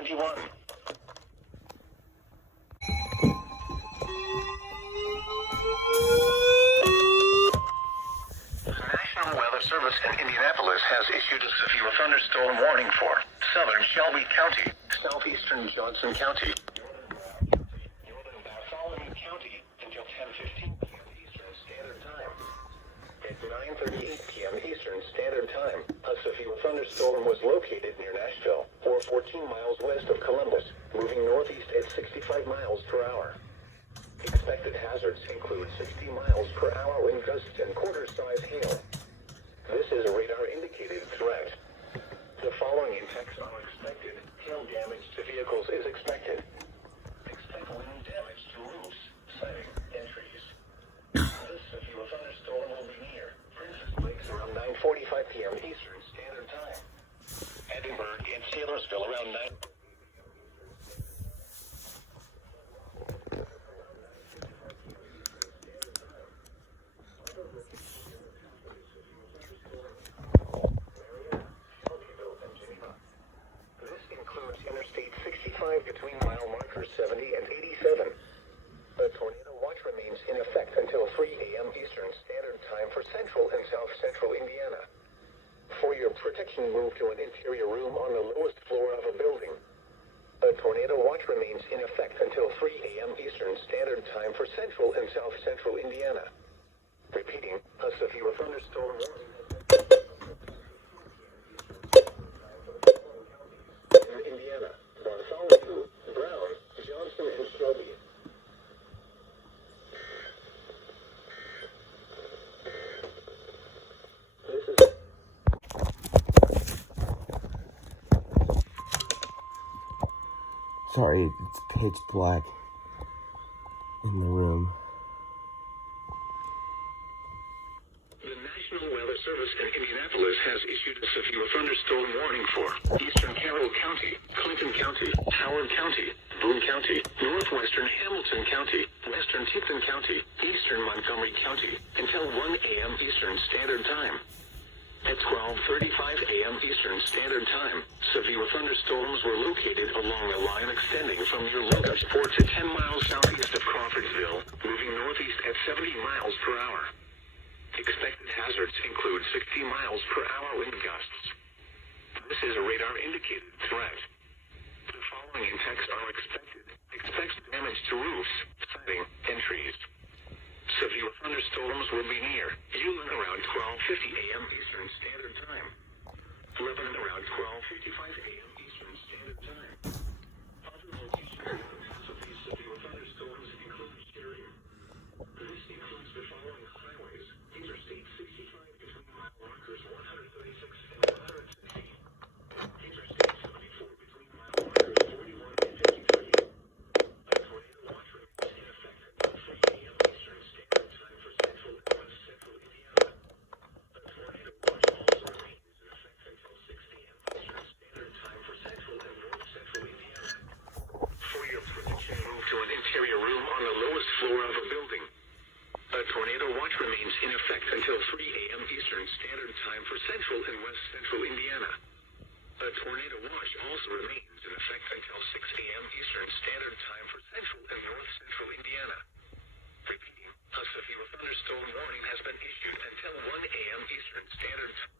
21. The National Weather Service in Indianapolis has issued a severe thunderstorm warning for southern Shelby County, southeastern Johnson County, northern Bartholomew County until 10:15 p.m. Eastern Standard Time. At 9:38 p.m. Eastern Standard Time, a severe thunderstorm was located near Nashville, or 14 miles west of Columbus, moving northeast at 65 miles per hour. Expected hazards include 60 miles per hour wind gusts and quarter-size hail. This is a radar-indicated threat. The following impacts are expected. Hail damage to vehicles is expected. Expect wind damage to roofs, siding, and trees. This severe thunderstorm will be near Princess Lakes around 9:45 p.m. Eastern Standard Time. Edinburgh and Taylorsville around 9. Interstate 65 between mile markers 70 and 87. The tornado watch remains in effect until 3 a.m. Eastern Standard Time for central and south central Indiana. For your protection, move to an interior room on the lowest floor of a building. The tornado watch remains in effect until 3 a.m. Eastern Standard Time for central and south central Indiana. Repeating, a severe thunderstorm warning. Indiana, Bartholomew, Brown, Johnson, and Shelby. This is... Sorry, it's pitch black in the room. The National Weather Service in Indianapolis has issued a severe thunderstorm warning for eastern Carroll County, Clinton County, Howard County, Boone County, northwestern Hamilton County, western Tipton County, eastern Montgomery County, until 1 a.m. Eastern Standard Time. At 12:35 a.m. Eastern Standard Time, severe thunderstorms were located along a line extending from near Locust 4 to 10 miles southeast of Crawfordsville, moving northeast at 70 miles per hour. Expected hazards include 60 miles per hour wind gusts. This is a radar-indicated threat. The following impacts are expected. Expect damage to roofs, siding, and trees. Severe thunderstorms will be near Ulen around 12:50 a.m. Eastern Standard Time. Lebanon around 12:55 a.m. Eastern Standard Time. Other locations in the path of these severe thunderstorms include Sheridan. This includes the following highways: Interstate 65 between mile markers 136 and 160. Interstate 74 between mile markers 41 and 53. A tornado watch remains in effect until 3 a.m. Eastern Standard Time for central and west central Indiana. A tornado watch also remains in effect until 6 a.m. Eastern Standard Time for central and north central Indiana. For your protection, move to an interior room on the lowest floor of a building. A tornado watch remains in effect until 3 a.m. Eastern Standard Time for central and west central Indiana. A tornado watch also remains in effect until 6 a.m. Eastern Standard Time for central and north central Indiana. Repeating, a severe thunderstorm warning has been issued until 1 a.m. Eastern Standard Time.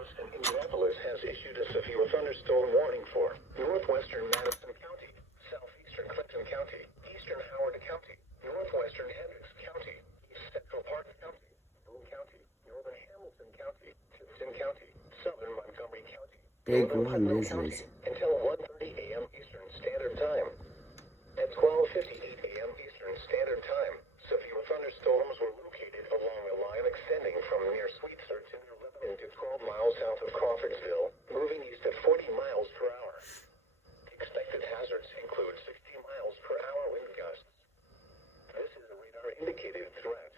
Indianapolis has issued a severe thunderstorm warning for northwestern Madison County, southeastern Clinton County, eastern Howard County, northwestern Hendricks County, east central Park County, Boone County, northern Hamilton County, Tipton County, southern Montgomery County, Big northern one, Putnam business. County, until 1:30 a.m. Eastern Standard Time. At 12:58 a.m. Eastern Standard Time, severe thunderstorms were located along a line extending from near Sweetser to near Lebanon to 12 miles south of Crawfordsville, moving east at 40 miles per hour. Expected hazards include 60 miles per hour wind gusts. This is a radar-indicated threat.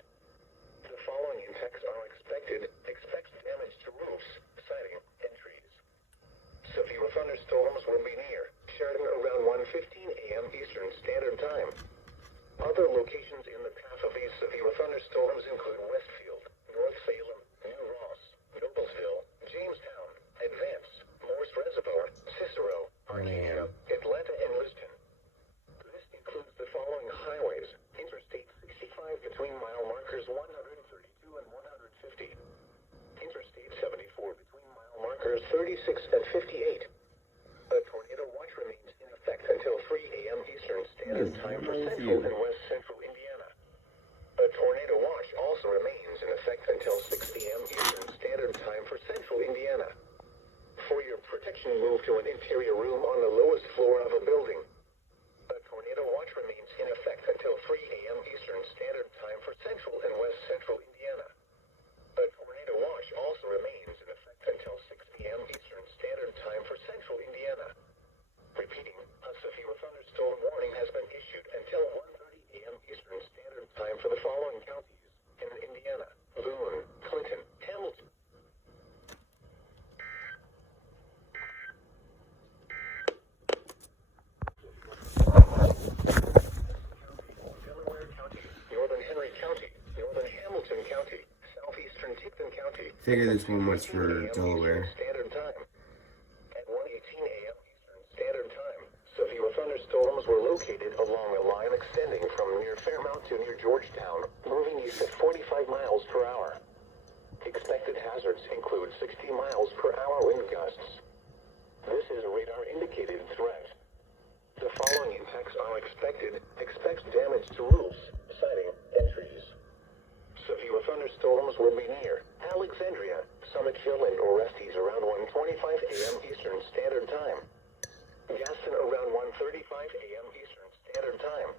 The following impacts are expected. Expect damage to roofs, siding, and trees. Severe thunderstorms will be near Sheridan around 1:15 a.m. Eastern Standard Time. Other locations in the path of these severe thunderstorms include Westfield, North Salem, New Ross, Noblesville, 36 and 58. A tornado watch remains in effect until 3 a.m. Eastern Standard Time for central and west central Indiana. A tornado watch also remains in effect until 6 p.m. Eastern Standard Time for central Indiana. For your protection, move to an interior room on the lowest floor of a building. A tornado watch remains in effect until 3 a.m. Eastern Standard Time for central and west central Indiana. A tornado watch also remains in effect until 6 p.m. Eastern Standard Time for central Indiana. Repeating, a severe thunderstorm warning has been issued until 1:30 a.m. Eastern Standard Time for the following counties in Indiana: Boone, Clinton, Hamilton. Delaware County, Northern Henry County, Northern Hamilton County, Southeastern Tipton County. Figure this one was for Delaware. Standard Time. At 1:18 a.m. Eastern Standard Time, severe thunderstorms were located along a line extending from near Fairmount to near Georgetown, moving east at 45 miles per hour. Expected hazards include 60 miles per hour wind gusts. This is a radar-indicated threat. The following impacts are expected. Expect damage to roofs, siding, and trees. Severe thunderstorms will be near Alexandria, Summitville, and Orestes around 1:25 a.m. Eastern Standard Time. Gaston around 1:35 a.m. Eastern Standard Time.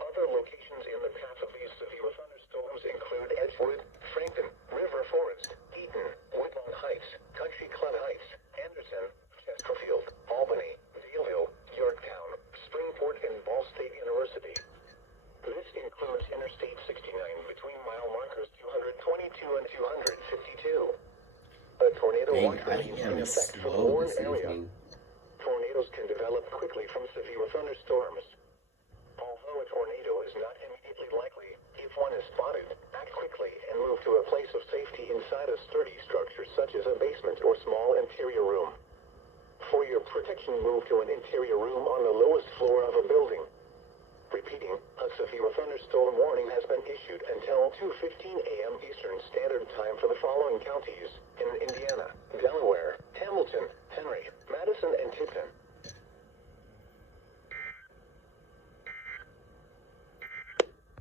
Other locations in the path of these severe thunderstorms include Edgewood, Frankton, River Forest, Eaton, Woodlawn Heights, Country Club Heights, Anderson, Chesterfield, Albany, Dealville, Yorktown, Springport, and Ball State University. This includes Interstate 69 between mile markers 222 and 252. A tornado watch remains in effect for the Warren area. Tornadoes can develop quickly from severe thunderstorms. Although a tornado is not immediately likely, if one is spotted, act quickly and move to a place of safety inside a sturdy structure such as a basement or small interior room. For your protection, move to an interior room on the lowest floor of a building. Repeating, a severe thunderstorm warning has been issued until 2:15 a.m. Eastern Standard Time for the following counties in Indiana: Delaware, Hamilton, Henry, Madison, and Tipton.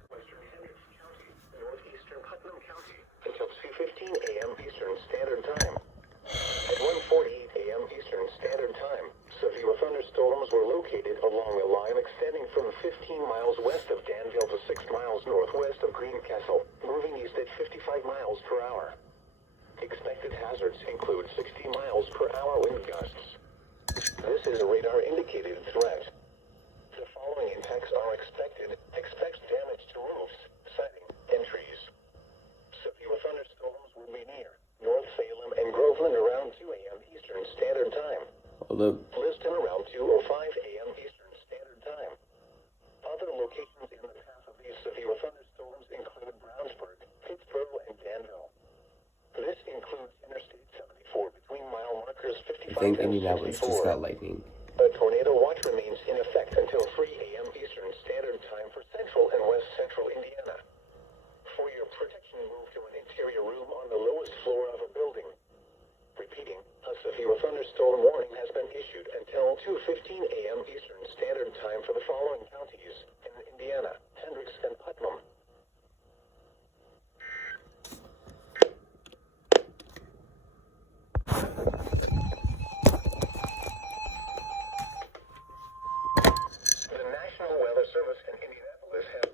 Western Hendricks County, northeastern Putnam County, until 2:15 a.m. Eastern Standard Time. At 1:48 a.m. Eastern Standard Time, severe thunderstorms were located along a line extending from 15 miles west of Danville to 6 miles northwest of Greencastle, moving east at 55 miles per hour. Expected hazards include 60 miles per hour wind gusts. This is a radar-indicated threat. The following impacts are expected. Expect damage to roofs, siding, and trees. Severe thunderstorms will be near North Salem and Groveland around 2 a.m. Eastern Standard Time. Hold up. Liston around 2:05 a.m. Eastern Standard Time. Other locations in the path of these severe thunderstorms include Brownsburg, Pittsburgh, and Danville. This includes Interstate 74 between mile markers 55 I think and Indianapolis 64. just got lightning. A tornado watch remains in effect until 3 a.m. Eastern Standard Time for central and west central Indiana. For your protection, move to an interior room on the lowest floor of a building. Repeating, a severe thunderstorm warning has been issued until 2:15 a.m. Eastern Standard Time for the following counties in Indiana: Hendricks and Putnam. The National Weather Service in Indianapolis has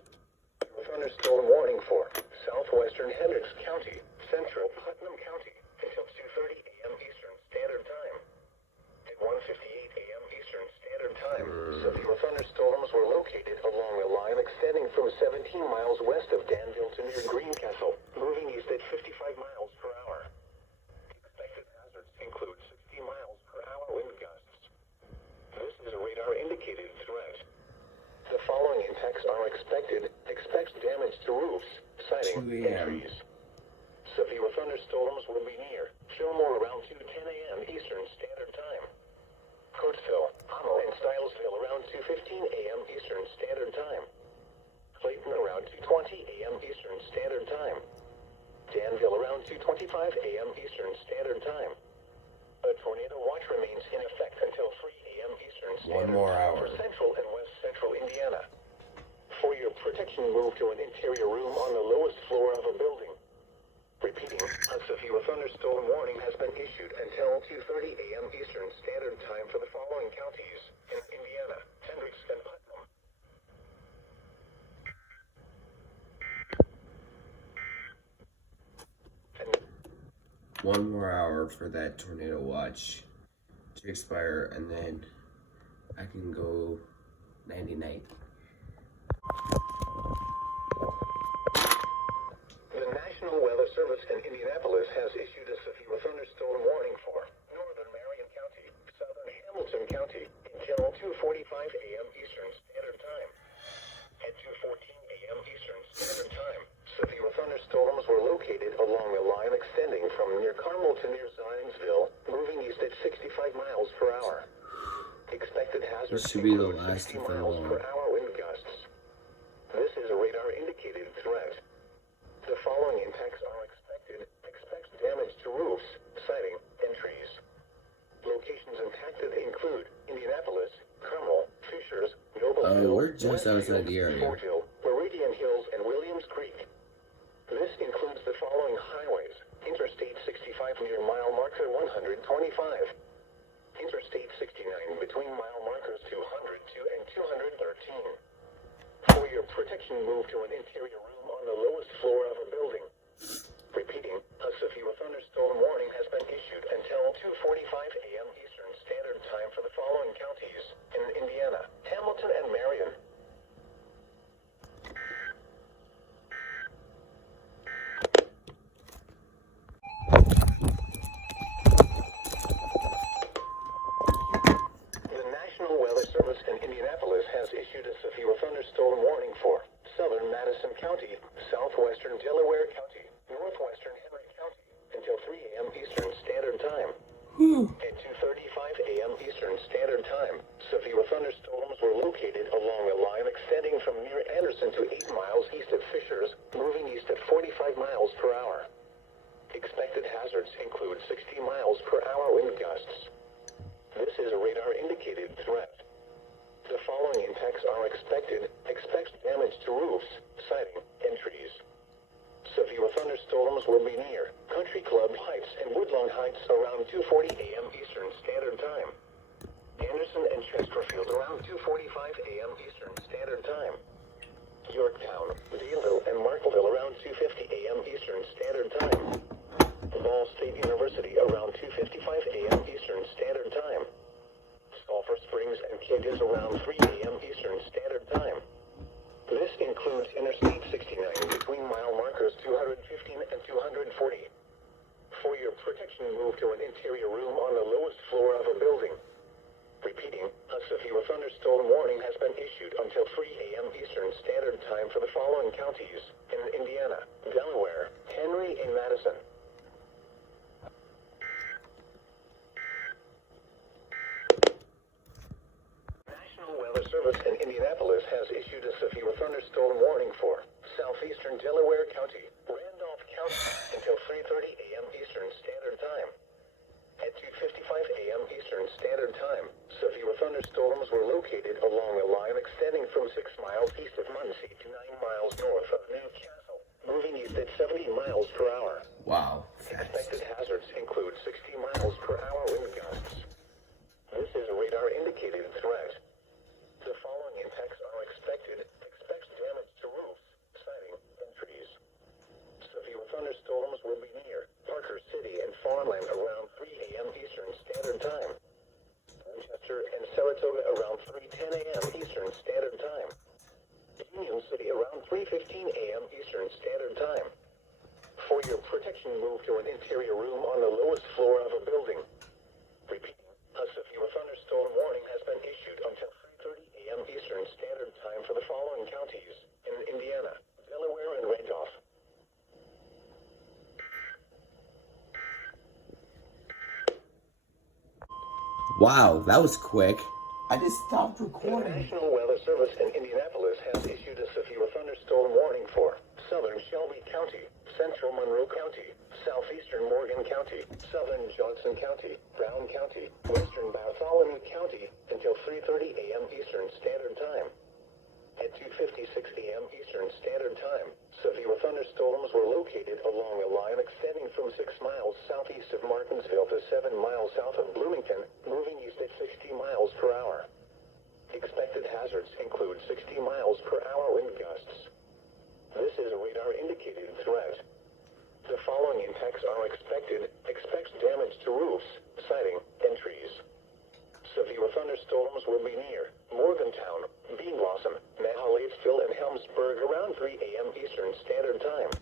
a thunderstorm warning for southwestern Hendricks County, central Putnam County, until 2:30 a.m. Eastern Standard Time. At 1:58 a.m. Eastern Standard Time, severe thunderstorms were located along a line extending from 17 miles west of Danville to near Greencastle, moving east at 55 miles per hour. Expected hazards include 60 miles per hour wind gusts. This is a radar-indicated threat. The following impacts are expected. Expect damage to roofs, siding, 2 and a.m. trees. Severe thunderstorms will be near Fillmore around 2:10 a.m. Eastern Standard Time. Coatesville, Hummel, and Stylesville around 2:15 a.m. Eastern Standard Time. Clayton around 2:20 a.m. Eastern Standard Time. Danville around 2:25 a.m. Eastern Standard Time. remains in effect until 3 a.m. Eastern One Standard more Time hour. for central and west central Indiana. For your protection, move to an interior room on the lowest floor of a building. Repeating, a severe thunderstorm warning has been issued until 2:30 a.m. Eastern Standard Time for the following counties in Indiana: Hendricks and Putnam. One more hour for that tornado watch to expire, and then I can go nighty-night. The National Weather Service in Indianapolis has issued a severe thunderstorm warning for northern Marion County, southern Hamilton County until 2:45 a.m. Eastern Standard Time. At 2:14 a.m. Eastern Standard Time, severe thunderstorms were located along a line extending from near Carmel to near Zionsville, moving east at 65 miles per hour. Expected hazards This should be the include last 60 of miles them. per hour wind gusts. This is a radar-indicated threat. The following impacts are expected. Expect damage to roofs, siding, and trees. Locations impacted include Indianapolis, Carmel, Fishers, Noblesville, we're just outside the area. Fortville, Meridian Hills, and Williams Creek. This includes the following highways: Interstate 65 near mile marker 125, Interstate 69 between mile markers 202 and 213. For your protection, move to an interior room on the lowest floor of a building. Repeating, a severe thunderstorm warning has been issued until 2:45 a.m. Eastern Standard Time for the following counties in Indiana: Hamilton and Marion. The National Weather Service in Indianapolis has issued a severe thunderstorm warning for southern Madison County, southwestern Delaware County, northwestern Henry County until 3 a.m. Eastern Standard Time. At 2:35 a.m. Eastern Standard Time, severe thunderstorms were located along a line extending from near Anderson to 8 miles east of Fishers, moving east at 45 miles per hour. Expected hazards include 60 miles per hour wind gusts. This is a radar-indicated threat. The following impacts are expected. Expect damage to roofs, siding, and trees. Severe thunderstorms will be near Country Club Heights and Woodlawn Heights around 2:40 a.m. Eastern Standard Time. Anderson and Chesterfield around 2:45 a.m. Eastern Standard Time. Yorktown, Daleville, and Markville around 2:50 a.m. Eastern Standard Time. Ball State University around 2:55 a.m. Eastern Standard Time. Sulphur Springs and Kansas around 3 a.m. Eastern Standard Time. This includes Interstate 69 between mile markers 215 and 240. For your protection, move to an interior room on the lowest floor of a building. Repeating, a severe thunderstorm warning has been issued until 3 a.m. Eastern Standard Time for the following counties in Indiana: Delaware, Henry, and Madison. National Weather Service in Indianapolis has issued a severe thunderstorm warning for southeastern Delaware County, Randolph County until 3:30 a.m. Eastern Standard Time. At 2:55 a.m. Eastern Standard Time, severe thunderstorms were located along a line extending from 6 miles east of Muncie to 9 miles north of Newcastle, moving east at 70 miles per hour. Wow. Expected hazards include 60 miles per hour wind gusts. This is a radar-indicated threat. The following impacts are expected. Expect damage to roofs, siding, and trees. Severe thunderstorms will be near Parker City and farmland around 3 a.m. Eastern Standard Time. Winchester and Saratoga around 3:10 a.m. Eastern Standard Time. Union City around 3:15 a.m. Eastern Standard Time. For your protection, move to an interior room on the lowest floor of a building. Repeating, a severe thunderstorm warning has been issued until 3:30 a.m. Eastern Standard Time for the following counties in Indiana, Delaware, and Randolph. Wow, that was quick. I just stopped The recording. National Weather Service in Indianapolis has issued a severe thunderstorm warning for southern Shelby County, central Monroe County, southeastern Morgan County, southern Johnson County, Brown County, along a line extending from 6 miles southeast of Martinsville to 7 miles south of Bloomington, moving east at 60 miles per hour. Expected hazards include 60 miles per hour wind gusts. This is a radar-indicated threat. The following impacts are expected. Expect damage to roofs, siding, and trees. Severe thunderstorms will be near Morgantown, Bean Blossom, Mahalatesville, and Helmsburg around 3 a.m. Eastern Standard Time.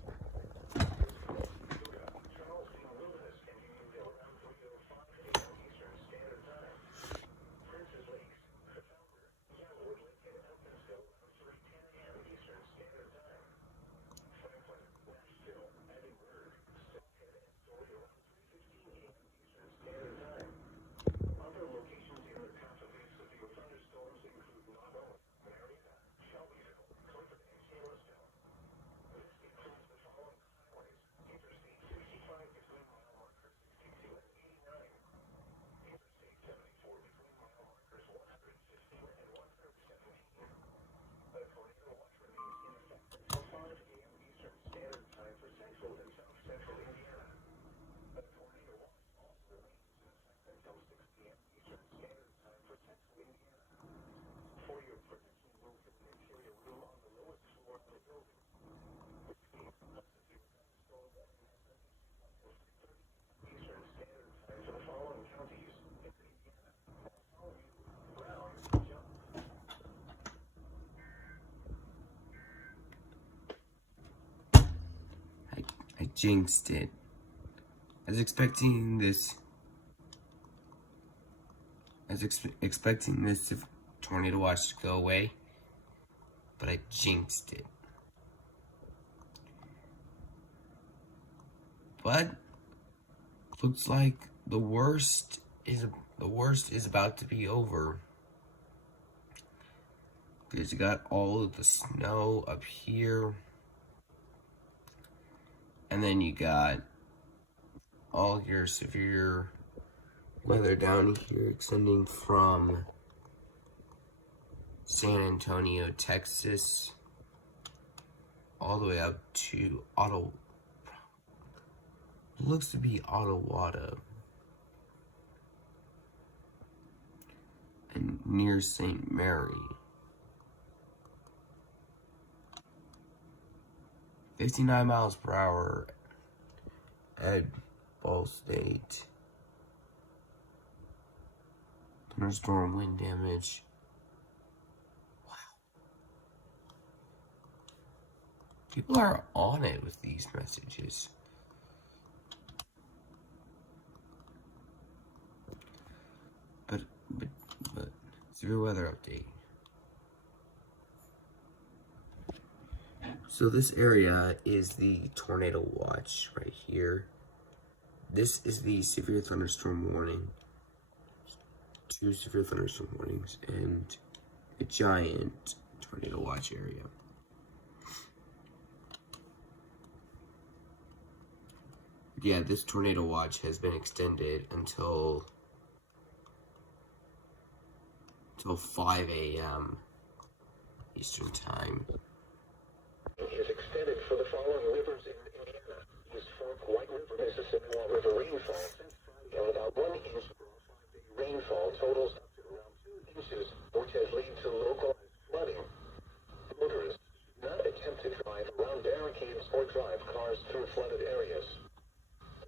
I jinxed it. I was expecting this. Expecting this tornado watch to go away, but I jinxed it. But looks like the worst is about to be over. Because you got all of the snow up here. And then you got all your severe weather down here extending from San Antonio, Texas, all the way up to looks to be Ottawa, and near St. Mary. 59 miles per hour at Ball State. Thunderstorm wind damage. Wow. People are on it with these messages. But severe weather update. So this area is the tornado watch right here. This is the severe thunderstorm warning. 2 severe thunderstorm warnings and a giant tornado watch area. Yeah, this tornado watch has been extended until 5 a.m. Eastern Time. Is extended for the following rivers in Indiana: East Fork, White River, Mississippi, River rainfall since Friday of about 1 inch. Rainfall totals up to around 2 inches, which has led to localized flooding. Motorists should not attempt to drive around barricades or drive cars through flooded areas.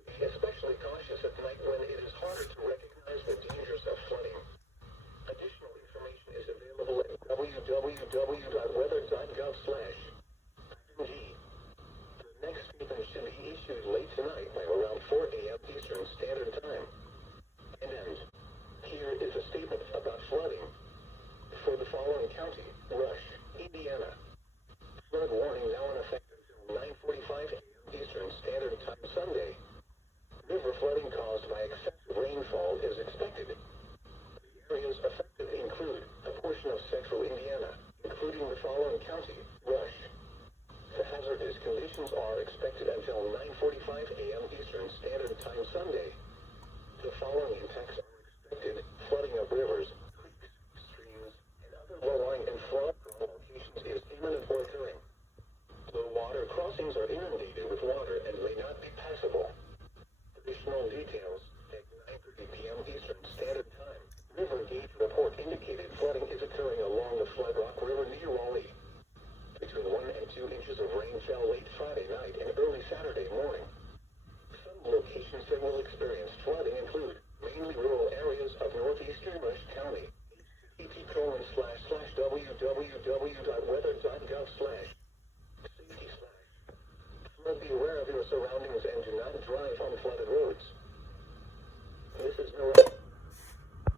Be especially cautious at night when it is harder to recognize the dangers of flooding. Additional information is available at www.weather.gov/G. The next statement should be issued late tonight by around 4 a.m. Eastern Standard Time. And here is a statement about flooding. For the following county: Rush, Indiana. Flood warning now in effect until 9:45 a.m. Eastern Standard Time Sunday. River flooding caused by excessive rainfall is expected. The areas affected include a portion of central Indiana, including the following county: Rush. The hazardous conditions are expected until 9:45 a.m. Eastern Standard Time Sunday.